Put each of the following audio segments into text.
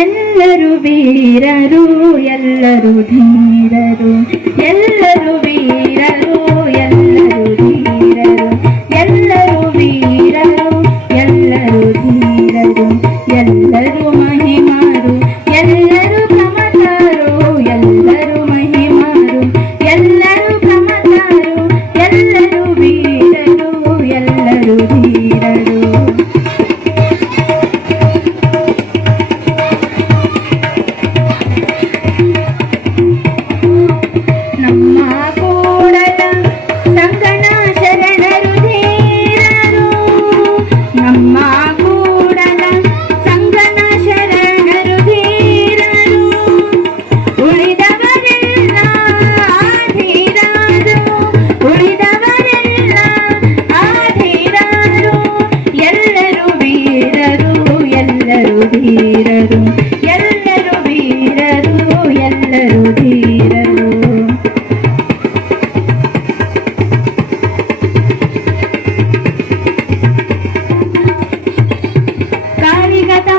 ಎಲ್ಲರೂ ವೀರರು, ಎಲ್ಲರೂ ಧೀರರು, ಎಲ್ಲರೂ ವೀರರು, ಎಲ್ಲರೂ ಧೀರರು, ಎಲ್ಲರೂ ವೀರರು, ಎಲ್ಲರೂ ಧೀರರು, ಎಲ್ಲರೂ ಮಹಿಮಾರು, ಎಲ್ಲರೂ ಪ್ರಮತಾರು ಎಲ್ಲರೂ ಮಹಿಮಾರು, ಎಲ್ಲರೂ ಪ್ರಮತಾರು ಎಲ್ಲರೂ ವೀರರು, ಎಲ್ಲರೂ ಧೀರರು.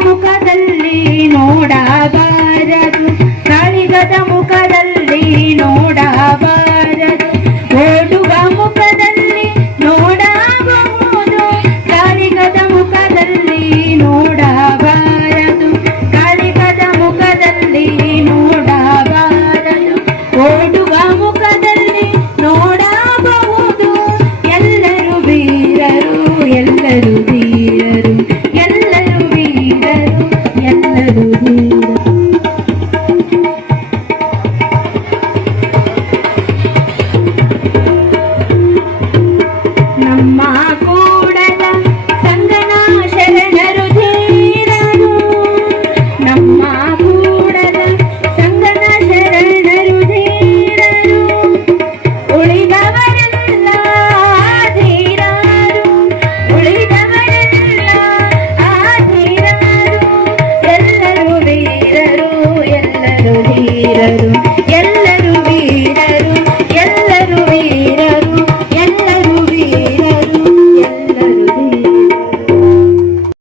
ಮುಖದಲ್ಲಿ ನೋಡಬಾರದು. ಕಾಳಿಗದ ಮುಖದಲ್ಲಿ